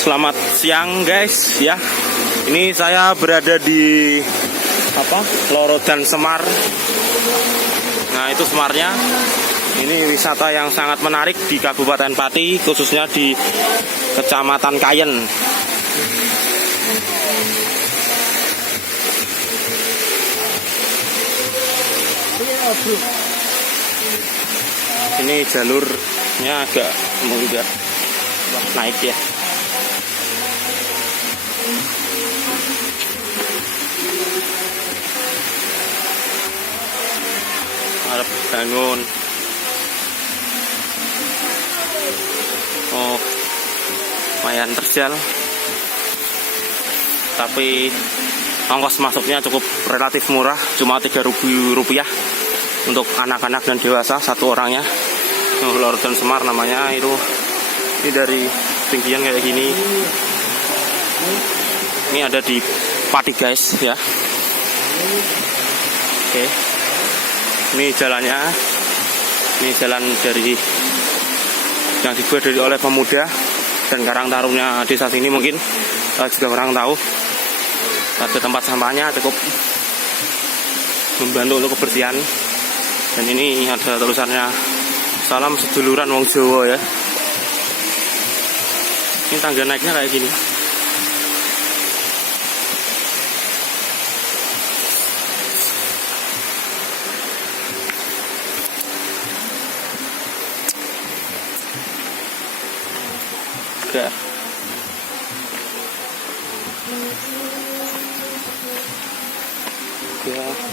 Selamat siang guys ya. Ini saya berada di Lorodan Semar. Nah, itu Semarnya. Ini wisata yang sangat menarik di Kabupaten Pati, khususnya di Kecamatan Kayen. Ini jalurnya agak mundur, naik ya. Harap bangun. Oh, lumayan terjal, tapi ongkos masuknya cukup relatif murah, cuma Rp3.000 untuk anak-anak dan dewasa satu orangnya. Lorodan Semar namanya itu. Ini dari tinggian kayak gini. Ini ada di Pati guys ya. Oke. Ini jalannya. Ini jalan dari yang dibuat oleh pemuda dan Karang Tarumnya desa sini, mungkin juga orang tahu. Ada tempat sampahnya cukup membantu untuk kebersihan. Dan ini ada tulisannya salam seduluran wong Jawa ya. Ini tangga naiknya kayak gini. Oke. Ya.